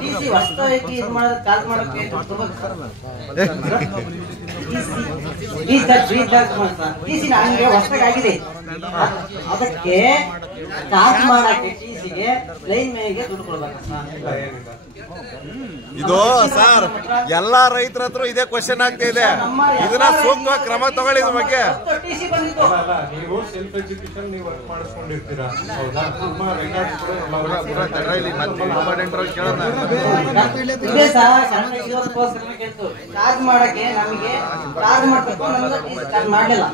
TC ಹೊಸದಾಗಿ ಇದು ಮಾಡೋದು ಚಾರ್ಜ್ ಮಾಡೋಕ್ಕೆ ಟಿಸಿ ನನಗೆ ಹೊಸದಾಗಿ ಆಗಿದೆ, ಅದಕ್ಕೆ ಚಾರ್ಜ್ ಮಾಡಕ್ಕೆ ಟಿಸಿಗೆ ಲೈನ್ ಮೇಗೆ ದುಡ್ಡು ಕೊಡ್ಬೇಕು ಇದು ಸರ್ ಎಲ್ಲಾ ರೈತರ ಹತ್ರ ಇದೇ ಕ್ವಶನ್ ಆಗ್ತಾ ಇದೆ. ಇದನ್ನ ಸೂಕ್ತ ಕ್ರಮ ತಗೊಳ್ಳಿ ಇದ್ರ ಬಗ್ಗೆ. ನೀವು ಸೆಲ್ಫ್ ಎಜುಕೇಶನ್ ನೀವು ವರ್ಕ್ ಮಾಡಿಸ್ಕೊಂಡಿರ್ತೀರಾ, ಹೌದಾ? ಚಾರ್ಜ್ ಮಾಡಕ್ಕೆ ನಮಗೆ ಚಾರ್ಜ್ ಮಾಡ್ಬೇಕು, ಚಾರ್ಜ್ ಮಾಡಲಿಲ್ಲ,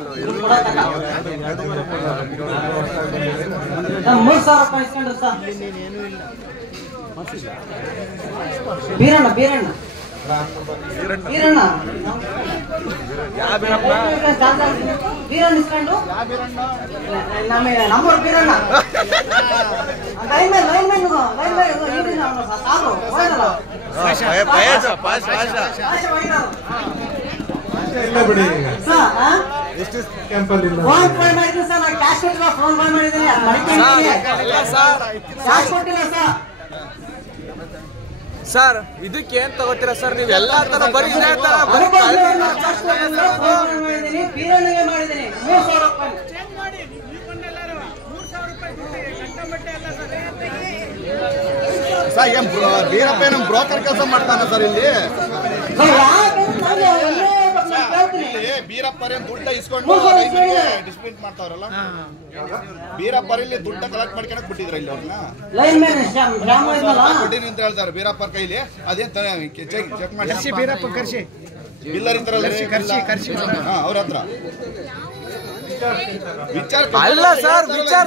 3000 ರೂಪಾಯಿ ಇಸ್ಕೊಂಡ್ರು ಸರ್. ಬೀರಣ್ಣ ಬೀರಣ್ಣ ಬೀರಣ್ಣ ಬೀರಣ್ಣ ಇಸ್ಕೊಂಡು ನಮ್ಮೂರು ಬೀರಣ್ಣ ಲೈನ್ ಮೇಲೆ ಲೈನ್ ಮೇಲೆ ಸಾಕು ಫೋನ್ ಪೇ ಮಾಡಿದ್ದೀನಿ ಸರ್, ನಾನು ಕ್ಯಾಶ್ ಕೊಟ್ಟಿಲ್ಲ, ಫೋನ್ ಪೇ ಮಾಡಿದ್ದೀನಿ, ಕ್ಯಾಶ್ ಕೊಟ್ಟಿಲ್ಲ ಸರ್. ಸರ್ ಇದಕ್ಕೆ ಏನ್ ತಗೋತೀರಾ ಸರ್ ನೀವು? ಎಲ್ಲಾ ತರ ಬರೀ ಸರ್ ಏನ್ ಬೀರಪ್ಪ ನಮ್ ಬ್ರೋಕರ್ ಕೆಲಸ ಮಾಡ್ತಾನ ಸರ್ ಇಲ್ಲಿ? ಬೀರಪ್ಪರ ದುಡ್ಡ ಇಸ್ಕೊಂಡು ಡಿಸ್ಪ್ಯೂಟ್ ಮಾಡ್ತಾವ್ರಲ್ಲ, ಬೀರಪ್ಪರ ಇಲ್ಲಿ ದುಡ್ಡ ಕಲೆಕ್ಟ್ ಮಾಡ್ಕೊಳಕ್ ಬಿಟ್ಟಿದ್ರ ಇಲ್ಲಿ ಅವ್ರನ್ನ ಕೊಟ್ಟಿನಿ ಅಂತ ಹೇಳ್ತಾರೆ ಬೀರಪ್ಪರ ಕೈಲಿ. ಅದೇನ್ ಚೆಕ್ ಮಾಡಿ ಬೀರಪ್ಪ ಕರ್ಸಿ ಬಿಲ್ಲರ್ ಇಂತಾರಲ್ಲ ಅವ್ರ ಹತ್ರ ಅಲ್ಲ ಸರ್ ವಿಚಾರ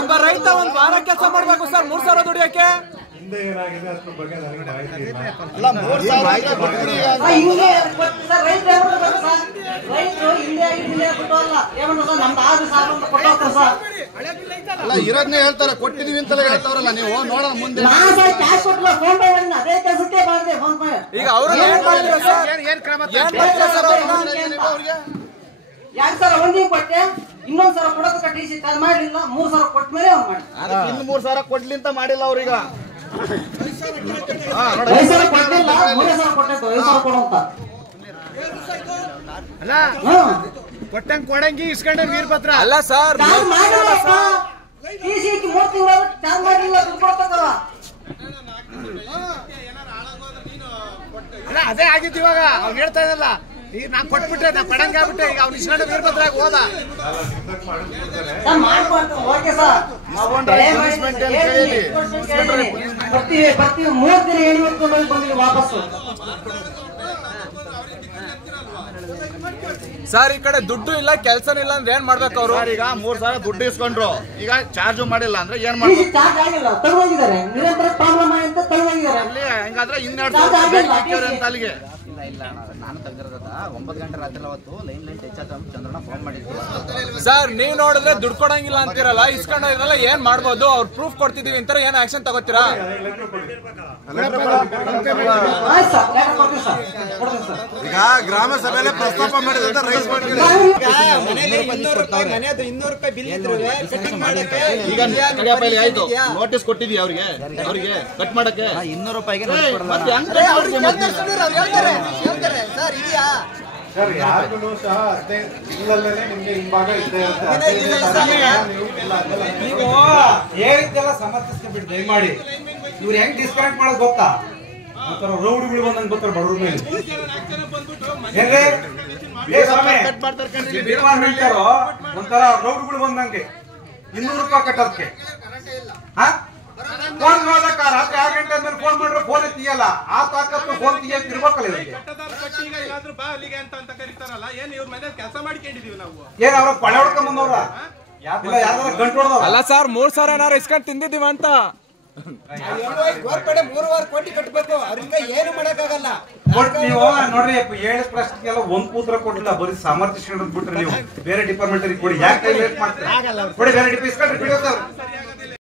ಒಬ್ಬ ರೈತ ಒಂದ್ ವಾರ ಕೆಲಸ ಮಾಡ್ಬೇಕು ಸರ್ 3000 ದುಡಿಯಕ್ಕೆ. ಹಿಂದೆ ಏನಾಗಿದೆ ಅದ್ರ ಬಗ್ಗೆ ನನಗೆ ಮಾಹಿತಿ ಇಲ್ಲ. ಅಲ್ಲ 3000 ಅಲ್ಲ ಇರೋದ್ನೇ ಹೇಳ್ತಾರ, ಕೊಟ್ಟಿದೀವಿ ಅಂತಲೇ ಹೇಳ್ತಾರಲ್ಲ ನೀವು. ನೋಡೋಣ ಮುಂದೆ ಈಗ ಅವ್ರು ಏನ್ ಮಾಡಿದ್ರು ಸರ್? ಏನ್ ಕ್ರಮ ಸರ್? ಅವ್ರಿಗೆ 2000 ಒಂದಿಗೆ ಕೊಟ್ಟೆ, ಇನ್ನೊಂದ್ ಸಲ ಕೊಡೋದಕ್ಕೆ ಟಿಸಿ ಚಾರ್ಜ್ ಮಾಡಲಿಲ್ಲ, 3000 ಕೊಟ್ಟ ಮೇಲೆ ಅವ್ರು ಮಾಡಿ ಇನ್ನು 3000 ಕೊಡ್ಲಿ ಅಂತ ಮಾಡಿಲ್ಲ ಅವ್ರೀಗ. 5000 ಕೊಟ್ಟಿಲ್ಲ, 3000 ಕೊಟ್ಟಿತ್ತು, 5000 ಕೊಡುವಂತ ಅಲ್ಲ ಕೊಟ್ಟಂಗ್ ಕೊಡಂಗಿ ಇಸ್ಕೊಂಡ್ರೆ ವೀರಭದ್ರ ಅಲ್ಲ ಸರ್. ಟಿಸಿ 3 ತಿಂಗಳು ಚಾರ್ಜ್ ಮಾಡಲಿಲ್ಲ, ದುಡ್ಡು ಕೊಡ್ತಕ್ಕವ. ಅಲ್ಲ ಅದೇ ಆಗಿತ್ತು ಇವಾಗ ಅವ್ನು ಹೇಳ್ತಾ ಇದ್ದಲ್ಲ, ಈಗ ನಾ ಕೊಟ್ಬಿಟ್ರೆ ನಾ ಪಡಂಗ ಆಗ್ಬಿಟ್ಟೆ, ಈಗ ಅವ್ನು ಇಸ್ಕೊಂಡು ವೀರಭದ್ರಾಗ ಹೋದ. ಬರ್ತೀವಿ 3 ದಿನ ಎಣಿವತ್ಕೊಂಡು ಬಂದಿವಿ ವಾಪಸ್ಸು. ಸರ್ ಈ ಕಡೆ ದುಡ್ಡು ಇಲ್ಲ ಕೆಲ್ಸನೂ ಇಲ್ಲ ಅಂದ್ರೆ ಏನ್ ಮಾಡ್ಬೇಕು ಅವ್ರು? ಈಗ 3000 ದುಡ್ಡು ಇಸ್ಕೊಂಡ್ರು, ಈಗ ಚಾರ್ಜ್ ಮಾಡಿಲ್ಲ ಅಂದ್ರೆ ಏನ್ ಮಾಡ್ಬೇಕು? ಚಾರ್ಜ್ ಆಗಿಲ್ಲ, ತಗೊಂಡಿದ್ದಾರೆ, ನಿರಂತರ ಪ್ರಾಬ್ಲಮ್ ಅಂತ ತಗೊಂಡಿದ್ದಾರೆ. ಹಿಂಗಾದ್ರೆ 12,000 ಅಂತ ಅಲ್ಲಿಗೆ ಇಲ್ಲ ನಾನು ತೆಗ್ದಿರೋದ 9 ಗಂಟೆ ರಾತ್ರಿ ಅವತ್ತು ಲೈನ್ ಟಚ್ ಆಯ್ತು ಅಂತ ಚಂದ್ರಣ್ಣ ಫೋನ್ ಮಾಡಿದ್ರು ಸರ್. ನೀವ್ ನೋಡಿದ್ರೆ ದುಡ್ಡು ಕೊಡಂಗಿಲ್ಲ ಅಂತೀರಲ್ಲ, ಇಸ್ಕೊಂಡಿರಲ್ಲ, ಏನ್ ಮಾಡ್ಬೋದು? ಅವ್ರು ಪ್ರೂಫ್ ಕೊಡ್ತಿದೀವಿ ಅಂತಾರೆ, ಏನ್ ಆಕ್ಷನ್ ತಗೋತೀರಾ? ಈಗ ಗ್ರಾಮ ಸಭೆಯಲ್ಲಿ ಪ್ರಸ್ತಾಪ ಮಾಡಿದ್ರೆ ರೈಸ್ ಆಯ್ತು, ನೋಟಿಸ್ ಕೊಟ್ಟಿದ್ವಿ ಅವ್ರಿಗೆ ಕಟ್ ಮಾಡಕ್ಕೆ 200 ರೂಪಾಯಿಗೆ ಸರ್ ಯಾರಿಗೂ ಸಹ ಅದೇ ಇಲ್ಲಲ್ಲೇ ನಿಮ್ಗೆ ಹಿಂಭಾಗ ಇದ್ದೇ ಇರುತ್ತೆ. ನೀವು ಹೇಳಿದ್ದೆಲ್ಲ ಸಮರ್ಥಿಸ್ಕೊಂಡ್ಬಿಟ್ಟು ದಯಮಾಡಿ. ಇವ್ರು ಹೆಂಗ್ ಡಿಸ್ಕನೆಕ್ಟ್ ಮಾಡೋದು ಗೊತ್ತಾ? ಒಂಥರ ರೌಡಿಗಳು ಬಂದಂಗೆ ಬರ್ತಾರೆ ಬಡವ್ರ ಮೇಲೆ. ಒಂಥರ ರೌಡಿಗಳು ಬಂದಂಗೆ 200 ರೂಪಾಯಿ ಕಟ್ಟೋದಕ್ಕೆ ಫೋನ್ ಮಾಡೋದಕ್ಕ ರಾತ್ರಿ 6 ಗಂಟೆ ಆದ್ಮೇಲೆ ಫೋನ್ ಮಾಡ್ರೆ ಫೋನ್ ಎತ್ತಿಯಲ್ಲ. ಆ ತಾಕತ್ತು ಫೋನ್ ತೆಗಿಯಕ್ಕೆ ಇರ್ಬೇಕಲ್ಲ ಇವರಿಗೆ. ಏನ್ ಅವ್ರ ಪಳೆ ಹೊಡ್ಕೊಂಡ್ ಬಂದವ್ರ? ಇಲ್ಲ ಯಾವ್ದಾರ ಗಂಟು ಹೊಡೆದವ್ರ? ಅಲ್ಲ ಸರ್ 3000 ಏನಾರು ಇಸ್ಕೊಂಡು ತಿಂದಿದ್ದೀವಿ ಅಂತ. 3 ಕೋಟಿ ಕಟ್ಟಬೇಕು, ಅವ್ರಿಂದ ಏನು ಮಾಡಕ್ಕಾಗಲ್ಲ. ನೀವು ನೋಡ್ರಿ ಹೇಳಿದ ಪ್ರಶ್ನೆಗೆಲ್ಲ ಒಂದ್ ಕೂತ್ರ ಕೊಟ್ಟಿಲ್ಲ, ಬರೀ ಸಮರ್ಥಿಸ್ಕೊಂಡ್ ಬಿಟ್ರೆ ನೀವು ಬೇರೆ ಡಿಪಾರ್ಟ್ಮೆಂಟ್ ಕೊಡಿ. ಯಾಕೆ ಲೇಟ್ ಮಾಡ್ತೀರಾ? ಕೊಡಿ, ಬೇರೆ ಡಿಪಾರ್ಟ್ಮೆಂಟ್